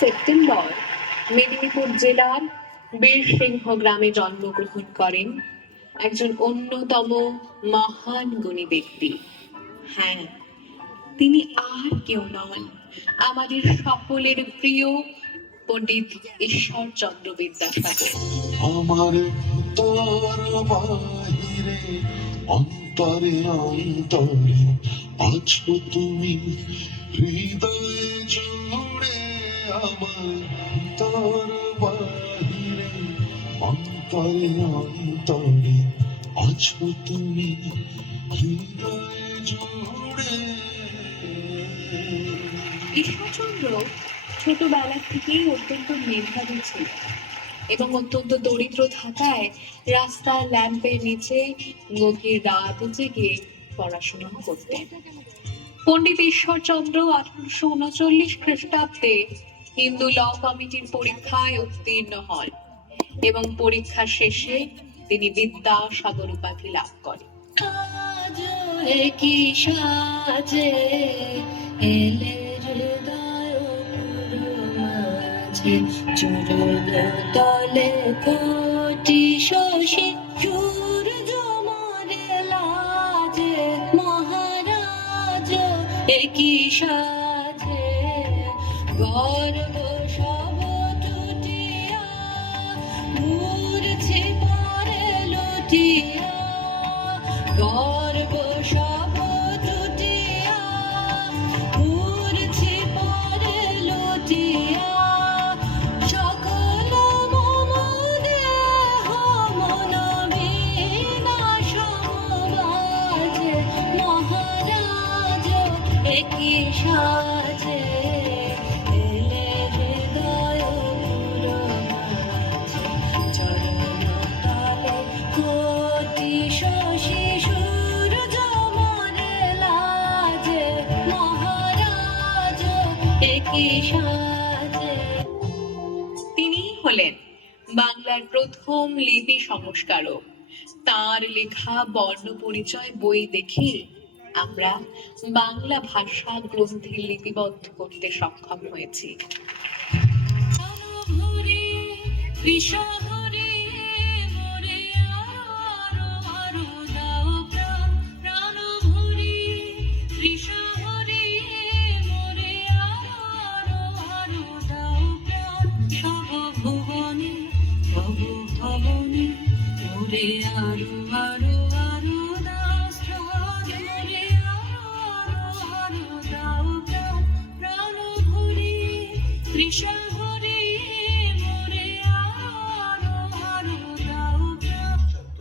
September Medinipur জেলার বীরসিংহ গ্রামে জন্মগ্রহণ করেন একজন অন্যতম মহান গুণী ব্যক্তি। হ্যাঁ, তিনি আর কেউ নন, আমাদের সকলের প্রিয় পণ্ডিত ঈশ্বরচন্দ্র বিদ্যাসাগর। আমার তোর বাহিরে অন্তরে অন্তরে আছো তুমি, হৃদয়ে জুড়ে আমার তোর বাহিরে অন্তরে অন্তরে আছো তুমি, হৃদয়ে জুড়ে। ঈশ্বরচন্দ্র ছোটবেলা থেকেই অত্যন্ত মেধাবী ছিল এবং অত্যন্ত দরিদ্র থাকায় রাস্তার ল্যাম্পের নিচে গভীর রাত জেগে পড়াশোনা করতেন। পণ্ডিত ঈশ্বরচন্দ্র 1839 খ্রিস্টাব্দে হিন্দু ল কমিটির পরীক্ষায় উত্তীর্ণ হন এবং পরীক্ষা শেষে তিনি বিদ্যাসাগর উপাধি লাভ করেন। তলে কোটি শশী সূর্য মারে লাজে, মহারাজ একই সাজে গর্ব সব টুটিয়া, মূর্ছি পরে লুটিয়া, গর্ব সব টুটিয়া, মূর্ছি পরে লুটিয়া, সাজে এলে হৃদয় চরণ তলে কোটি শশী সূর্য মারে লাজে, মহারাজ একই সাজে। তিনি হলেন বাংলার প্রথম লিপি সংস্কারক। তার লেখা বর্ণ পরিচয় বই দেখে আমরা বাংলা ভাষা গ্রন্থে লিপিবদ্ধ করতে সক্ষম হয়েছি।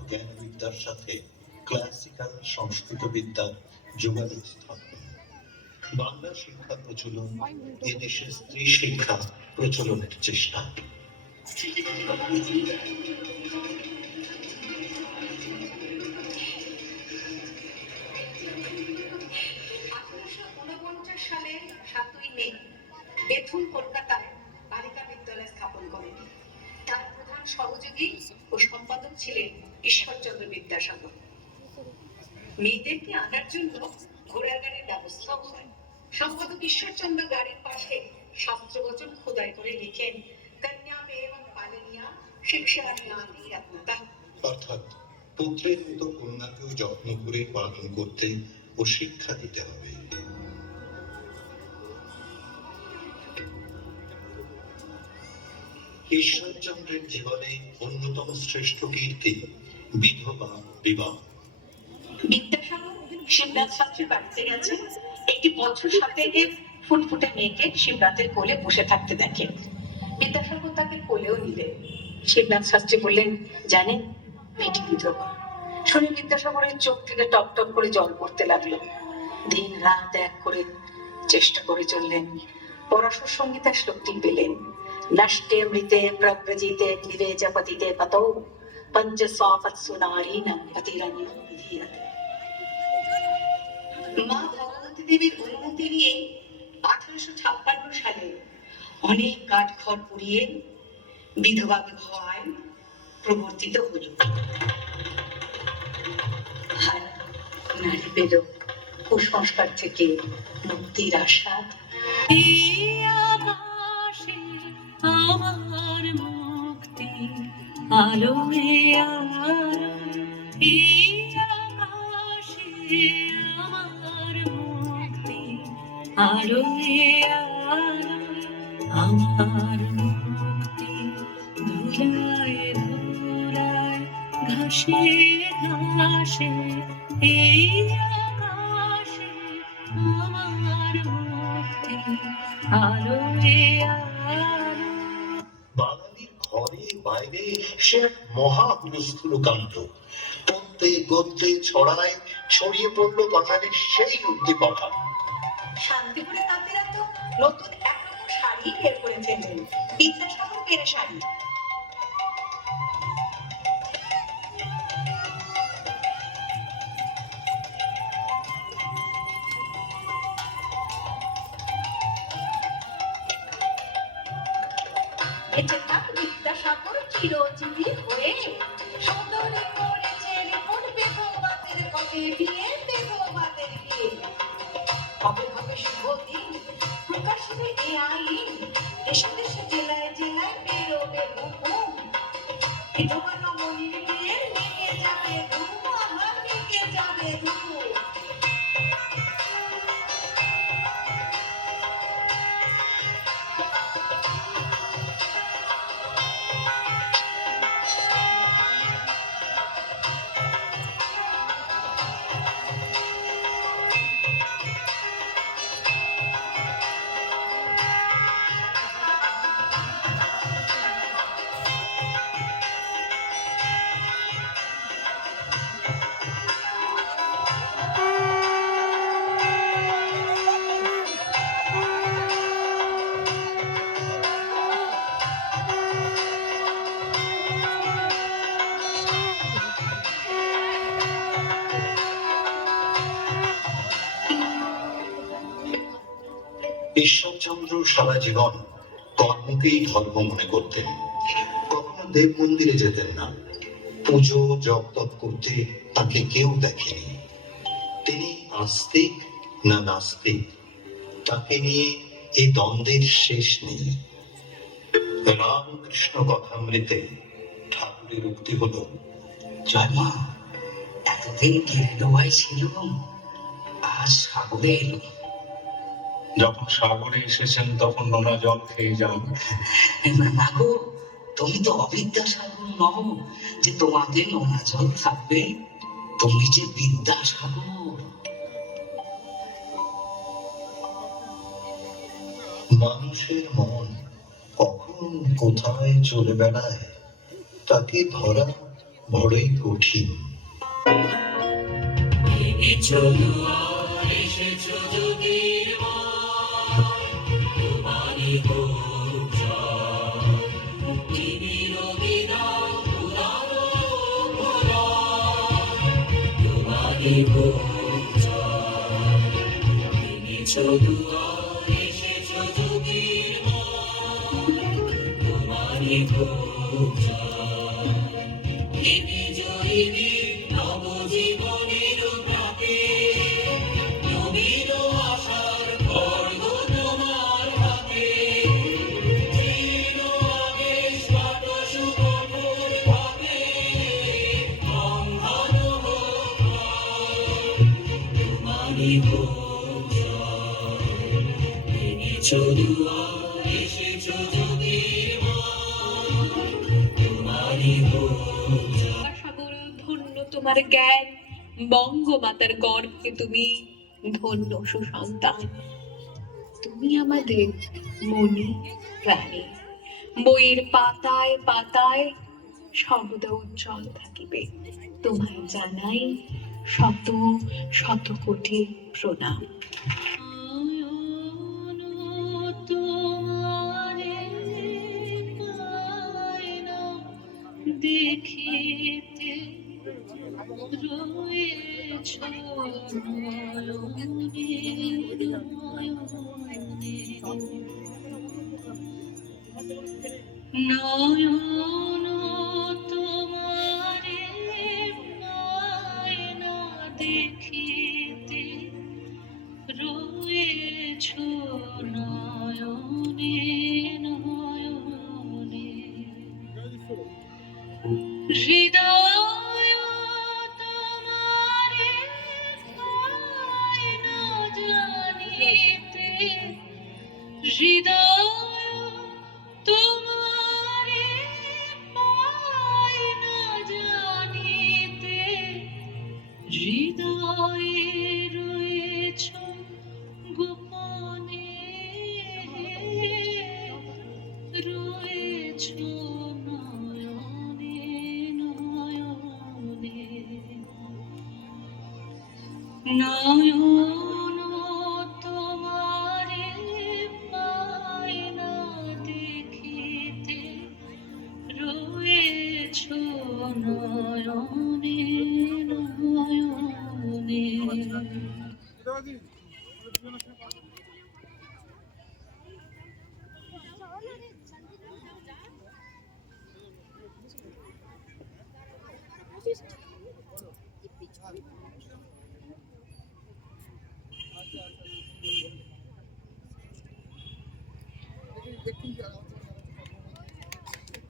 জ্ঞানবিদ্যার সাথে ক্লাসিক্যাল সংস্কৃত বিদ্যার যোগাযোগ স্থাপন, বাংলা শিক্ষা প্রচলন, এদেশের স্ত্রী শিক্ষা প্রচলনের চেষ্টা। সালে 7ই মে বেথুন কলকাতায় বালিকা বিদ্যালয় স্থাপন করেন। তার প্রধান সহযোগী ও সম্পাদক ছিলেন ঈশ্বরচন্দ্র বিদ্যাসাগর। মেয়েদেরকে আনার জন্য ঘোড়ার গাড়ির ব্যবস্থাও হয়। সম্পাদক ঈশ্বরচন্দ্র গাড়ির পাশে শাস্ত্রবচন খোদাই করে লিখেন, কন্যা এবং পালনিয়া শিক্ষা নাতি রত্নতা, অর্থাৎ পুত্রের মতো কন্যাকেও যত্ন করে পালন করতে ও শিক্ষা দিতে হবে। ঈশ্বরচন্দ্রের জীবনে অন্যতম শ্রেষ্ঠ কীর্তি বিধবা বিবাহ। বিদ্যাসাগর শিবনাথ শাস্ত্রীর বাড়িতে গেছে, একটি বছর সাতেকের ফুটফুটে মেয়েকে শিবনাথের কোলে বসে থাকতে দেখেন। বিদ্যাসাগর তাকে কোলেও নিলেন। শিবনাথ শাস্ত্রী বললেন, জানেন মেয়েটি বিধবা। শুনে বিদ্যাসাগরের চোখ থেকে টপ টপ করে জল পড়তে লাগলো। দিন রাত এক করে চেষ্টা করে চললেন, পরাশর সঙ্গীতা শ্লোকটি পেলেন, নষ্টে মৃতে প্রব্রজিতে নিবেজপতিতে পতৌ পঞ্চস্বাপৎসু নারীণাম পতিরন্যম বিধীয়তে। মা ভগবতী দেবীর অনুমতি নিয়ে 1856 সালে অনেক কাঠখড় পুড়িয়ে বিধবা বিবাহ আইন প্রবর্তিত হল। আর নারী পেল কুসংস্কার থেকে মুক্তির আস্বাদ। আকাশে আমার মুক্তি আলো আলো, এই আকাশে আমার মুক্তি আলো আলো, আমার মুক্তি ধুলায় ধুলায় ঘাসে ঘাসে, এই আকাশে আমার মুক্তি আলো আলো। বাঙালির ঘরে বাইরে সে এক মহা হুলস্থুল কাণ্ড। পদ্যে গদ্যে ছড়ায় ছড়িয়ে পড়লো বাঙালির সেই উদ্দীপনা। শান্তিপুরে তাঁতিরা তো নতুন একরকম শাড়ি বের করে ফেললেন, বিদ্যাসাগর পেরে শাড়ি। বেঁচে থাক বিদ্যাসাগর চিরজীবী হয়ে, সুন্দরী করেছে রিপোর্ট বেগবাদের কবে বিয়ে, বেগবাদের বিয়ে। কবে হবে শুভ দিন, প্রকাশিত এ আইন, দেশে দেশে জেলায় জেলায় বেরোবে হুকুম। বিধবা রমণীর বিয়ে লেগে যাবে ধুম, আহা লেগে যাবে ধুম। ঈশ্বরচন্দ্র সারা জীবন কর্মকেই ধর্ম মনে করতেন। কখনো দেব মন্দিরে যেতেন না, পুজো জপ তপ করতে তাকে কেউ দেখেনি। তিনি আস্তিক না নাস্তিক, তাকে নিয়ে এই দ্বন্দ্বের শেষ নেই। রামকৃষ্ণ কথামৃতে ঠাকুরের উক্তি হলো, জয় মা, এতদিন গিরডোবাই ছিল, আজ সাগরে এলো। যখন সাগরে এসেছেন তখন নোনা জল খেয়ে যান। না গো, তুমি তো অবিদ্যাসাগর নও যে তোমাকে নোনা জল থাকবে, তুমি যে বিদ্যাসাগর। মানুষের মন কখন কোথায় চলে বেড়ায় তাকে ধরা বড়ই কঠিন। নবজীবনের সাগর ধন্য তোমার জ্ঞান, বঙ্গমাতার গর্ভে তুমি ধন্য সুসন্তান। তুমি আমাদের মনে প্রাণে, বইয়ের পাতায় পাতায় সর্বদা উজ্জ্বল থাকিবে। তোমায় জানাই শত শত কোটি প্রণাম। দেখিতে রয়েছ নয়ন তোমারে পায় না দেখিতে রয়েছ নয়নে নয়নে হৃদয় তোমারে পায় না জানিতে হৃদয় তোমারে পায় না জানিতে হৃদয়ে রয়েছ গোপনে রয়েছ নয়নে নয়নে নয়ন তোমারে পায় না দেখিতে রয়েছ নয়নে নয়নে। দেখুন